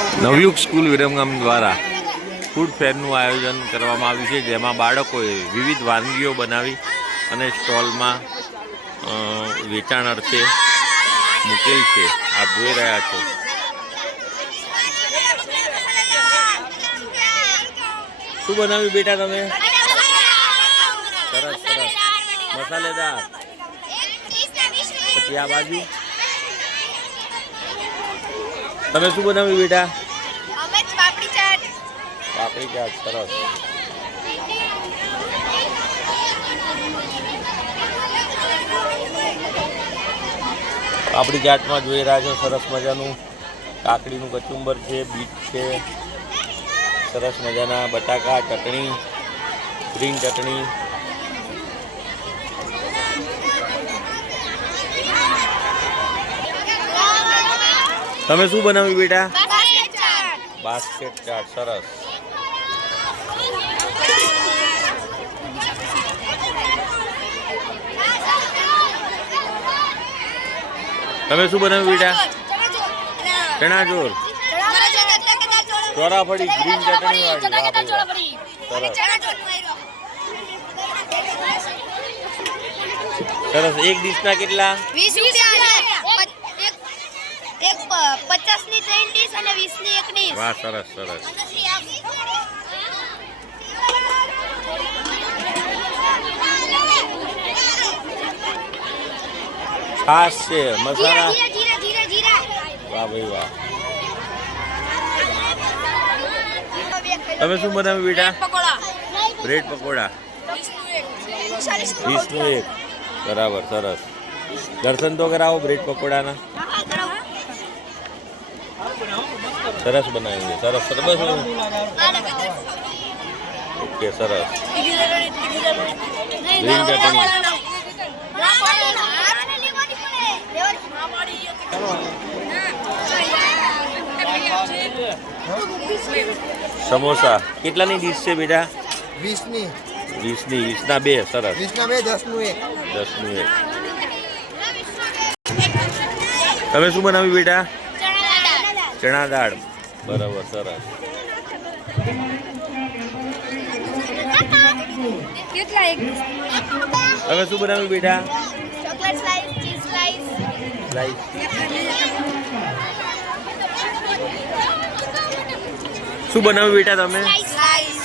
નવયુગ school Viramgam દ્વારા food ફેરનું આયોજન કરવામાં આવ્યું છે જેમાં બાળકોએ વિવિધ વાનગીઓ બનાવી અને સ્ટોલમાં વેચાણ અર્થે મૂકેલ છે. આપ જોઈ રહ્યા છો. શું બનાવ્યું બેટા તમે? સરસ સરસ. મસાલેદાર. પછી આ બાજુ? તમે શું બનાવ્યું બેટા? પાપડી ચાટ. પાપડી ચાટ સરસ. પાપડી ચાટમાં જોઈ રહ્યા છો સરસ મજાનું. કાકડીનું કચુંબર છે બીટ છે. સરસ મજાના બટાકા ચટણી ગ્રીન ચટણી. તમે શું બનાવ્યું બેટા? બાસ્કેટ ચાટ સરસ. તમે શું બનાવ્યું બેટા? ચણા ચોર ચોરાફળી ગ્રીન ચટણી વાળી. સરસ. એક ડીશના કેટલા? વીસ રૂપિયા. પચાસની ત્રણ ડીશ અને વીસની એક ડીશ વાહ સરસ સરસ. છાશ છે મસાલા વાહ ભાઈ વાહ. તમે શું બનાવ્યું બેટા? બ્રેડ પકોડા. એક. બરાબર સરસ. દર્શન તો કરાવો બ્રેડ પકોડાના. સરસ બનાવ્યું છે. સરસ સરસ ઓકે સરસ. ગ્રીન ચટણી. સમોસા. કેટલાની ડીશ છે બેટા? વીસની. વીસની વીસના બે સરસ. વીસના બે દસનું એક. દસનું એક. તમે શું બનાવ્યું બેટા? ચણા દાળ. બરાબર સરસ. કેટલા એક? તમે શું બનાવ્યું બેટા? Chocolate slice cheese slice. Slice. શું બનાવ્યું બેટા તમે? સ્લાઈસ.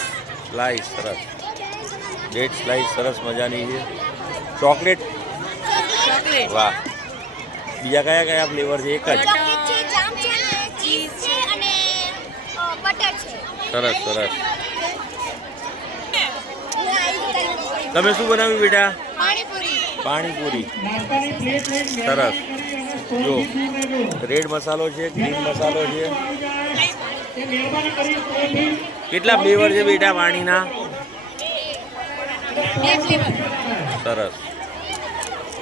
સ્લાઈસ સરસ. ડેટ સ્લાઈસ સરસ મજાની છે. ચોકલેટ? વાહ. બીજા કયા કયા ફ્લેવર છે? એક જ ચોકલેટ છે જામ છે ચીઝ છે અને બટર છે સરસ સરસ. તમે શું બનાવ્યું બેટા? પાણીપુરી. પાણીપુરી. સરસ. જો રેડ મસાલો છે ગ્રીન મસાલો છે. કેટલા ફ્લેવર છે બેટા પાણીના? સરસ.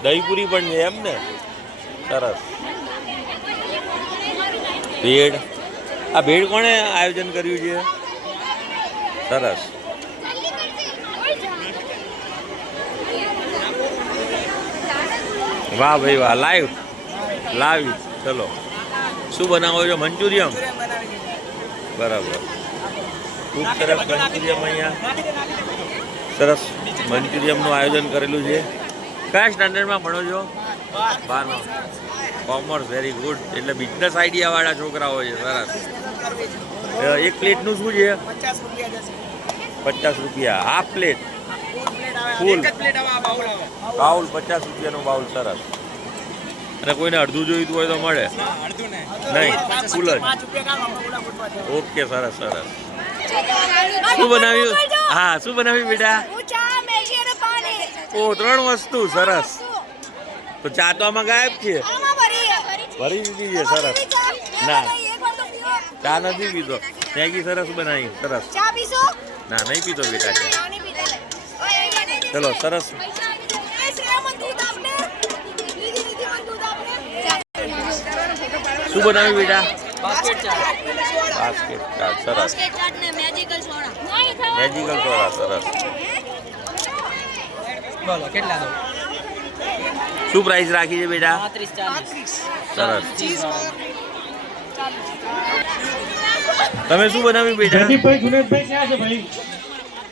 દહીપુરી પણ છે એમ ને? સરસ. ભેળ. આ ભેળ કોણે આયોજન કર્યું છે? સરસ. વાહ ભાઈ વાહ, લાઈવ. લાઈવ. ચલો. શું બનાવો છો? મંચુરિયમ? બરાબર. ખૂબ સરસ મંચુરિયમ અહીંયા. સરસ મંચુરિયમનું આયોજન કરેલું છે. કયા સ્ટાન્ડર્ડમાં ભણો છો? બારનો કોમર્સ વેરી ગુડ એટલે બિઝનેસ આઈડિયાવાળા છોકરાઓ છે, સરસ. એક પ્લેટનું શું છે? પચાસ રૂપિયા હાફ પ્લેટ? ફૂલ બાઉલ પચાસ રૂપિયાનું બાઉલ સરસ. અને કોઈને અડધું જોઈતું હોય તો મળે? નહીં. ફૂલ જ. ઓકે સરસ સરસ. શું બનાવ્યું? હા શું બનાવ્યું બેટા? હું ચા મેગી અને પાણી. ઓ ત્રણ વસ્તુ સરસ. તો ચા તો આમાં ગાયબ છે? ભરી. ભરી દીધી છે સરસ. ના. ચા નથી પીતો. મેગી સરસ બનાવી સરસ. ચા પીશો? ના નહીં પીતો બેટા ચા. ચલો સરસ. શું બનાવ્યું બેટા? બાસ્કેટ ચાટ. સરસ. Magical soda. સરસ. બોલો કેટલા દો? શું પ્રાઇસ રાખી છે બેટા? સરસ. ચીઝ તમે શું બનાવ્યું બેટા? જયદીપભાઈ જુનેશભાઈ ક્યાં છે ભાઈ?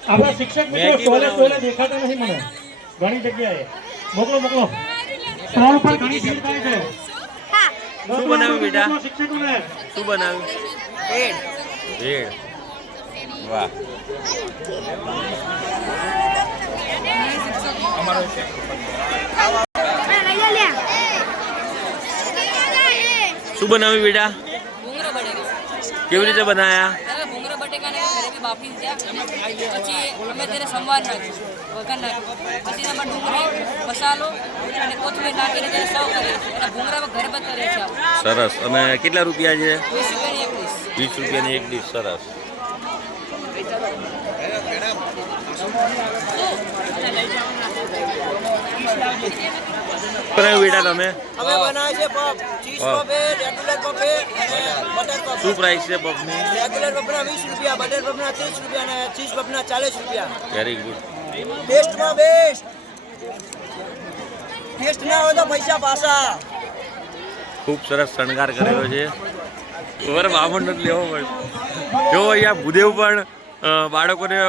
આપણા શિક્ષક મિત્રો ટોલે ટોલે દેખાતા નથી મને. ઘણી જગ્યાએ. મોકલો મોકલો. સ્ટોલ પર ઘણી ભીડ થાય છે. શું બનાવ્યું બેટા? શિક્ષકોને. શું બનાવ્યું? ભેળ. વાહ. હા, લઈ લે લે. શું બનાવ્યું બેટા? કેવી રીતે બનાયા? ભૂંગરા ભૂંગળા બટેકાને ઘરે બી બાફી દીધા પછી અમે તેને સંવાર નાખ્યું. વઘાર નાખ્યું. પછી એમાં ડુંગળી મસાલો અને કોથમીર નાખીને તેને સર્વ કરીએ છીએ અને ભૂંગરા ઘરે જ કરીએ છીએ સરસ. અને કેટલા રૂપિયા છે? વીસ રૂપિયાની એક ડીશ. વીસ રૂપિયાની એક ડીશ. સરસ. બનાવ્યું બેટા તમે? અમે બનાવે છે puff. Cheese puff. Regular puff શું પ્રાઇસ છે પફની રેગ્યુલર પફના વીસ રૂપિયા બટર પફના ત્રીસ રૂપિયા અને ચીઝ પફના ચાલીસ રૂપિયા. વેરી ગુડ બેસ્ટમાં બેસ્ટ બેસ્ટ ના હોય તો પૈસા પાછા. ખૂબ સરસ શણગાર કરેલો છે. વર બામણ નથી લેવો પડે જો અહીંયા ભૂદેવ પણ બાળકોને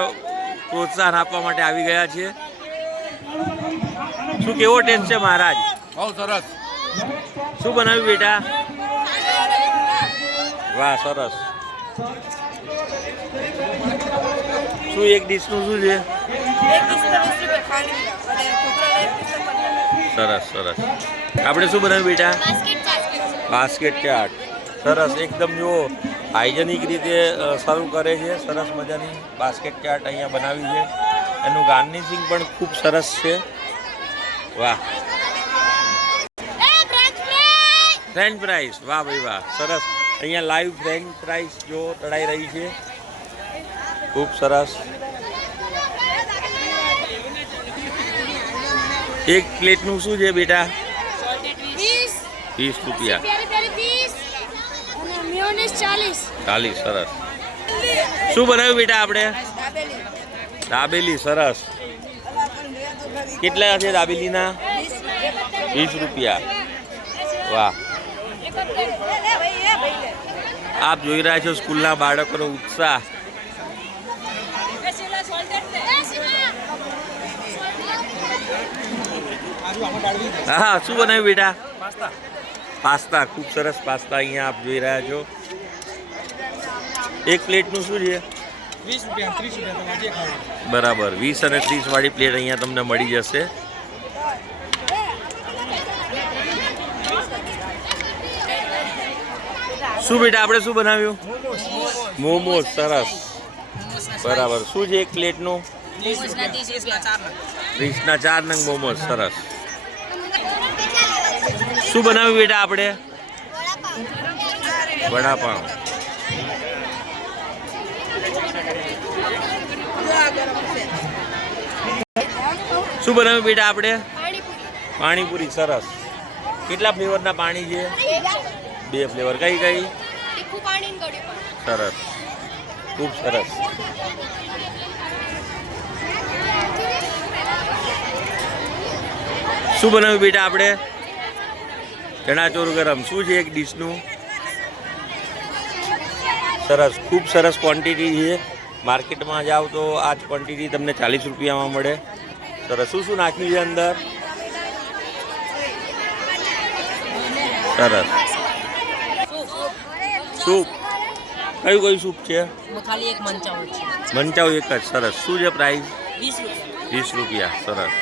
પ્રોત્સાહન આપવા માટે આવી ગયા છે. શું કેવો ટેસ્ટ છે મહારાજ? બહુ સરસ. શું બનાવ્યું બેટા? વાહ સરસ. શું એક ડીશનું શું છે? સરસ સરસ. આપણે શું બનાવ્યું બેટા? બાસ્કેટ ચાટ. સરસ એકદમ જુઓ. હાઇજેનિક રીતે સર્વ કરે છે. સરસ મજાની બાસ્કેટ ચાટ અહીંયા બનાવી છે. એનું ગાર્નિશિંગ પણ ખૂબ સરસ છે. વાહ. ફ્રેન્ચ ફ્રાઈસ વાહ ભાઈ વાહ. સરસ. અહીંયા લાઈવ ફ્રેન્ચ ફ્રાઈસ જો તળાઈ રહી છે. ખૂબ સરસ. એક પ્લેટનું શું છે બેટા? વીસ. રૂપિયા. ચાલીસ. સરસ. શું બનાવ્યું બેટા આપણે? દાબેલી સરસ. કેટલા છે દાબેલીના? વીસ રૂપિયા. વાહ. આપ જોઈ રહ્યા છો સ્કૂલના બાળકોનો ઉત્સાહ. હા શું બનાવ્યું બેટા? પાસ્તા. ખૂબ સરસ પાસ્તા અહીંયા આપ જોઈ રહ્યા છો. એક પ્લેટનું શું છે? બરાબર વીસ અને ત્રીસ વાળી પ્લેટ અહીંયા તમને મળી જશે. શું બેટા આપણે શું બનાવ્યું? મોમોસ સરસ. બરાબર. શું છે એક પ્લેટનું? ત્રીસના ચાર નંગ મોમોસ સરસ. શું બનાવ્યું બેટા આપણે? વડાપાઉં શું બનાવ્યું બેટા આપણે? પાણીપુરી પાણીપુરી સરસ. કેટલા ફ્લેવરના પાણી છે? બે ફ્લેવર. કઈ કઈ? ગળ્યું. પાણી સરસ. ખૂબ સરસ. શું બનાવ્યું બેટા આપણે? ચણાચોર ગરમ. શું છે એક ડીશનું? સરસ. ખૂબ સરસ ક્વોન્ટિટી છે. માર્કેટમાં જાઓ તો આ જ ક્વોન્ટિટી તમને ચાલીસ રૂપિયામાં મળે. સરસ. શું શું નાખ્યું છે અંદર? સરસ. સૂપ. કયું કયું સૂપ છે? ખાલી એક મંચાવું છે. મંચાવ એક જ સરસ. શું છે પ્રાઇસ વીસ રૂપિયા. સરસ.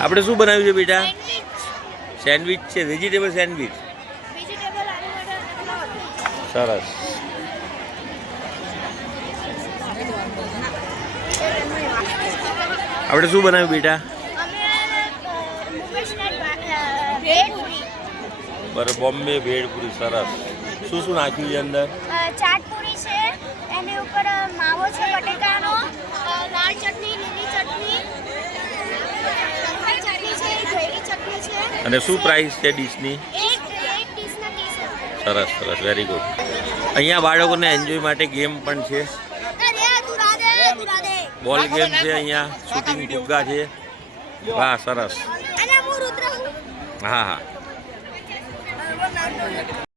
આપણે શું બનાવ્યું છે બેટા? સેન્ડવિચ છે વેજીટેબલ સેન્ડવિચ સરસ. આપણે શું બનાવ્યું બેટા અમે પ્રોફેશનલ ભેળપુરી બરાબર બોમ્બે ભેળપુરી સરસ. શું શું નાખ્યું છે અંદર? ચાટપુરી છે એની ઉપર માવો છે બટેકાનો લાલ ચટણી લીલી ચટણી અને શું પ્રાઇસ છે ડીશની. સરસ સરસ વેરી ગુડ અહીંયા બાળકોને એન્જોય માટે ગેમ પણ છે. બોલ ગેમ છે અહીંયા શૂટિંગ ફુગ્ગા છે. વાહ સરસ. હા હા.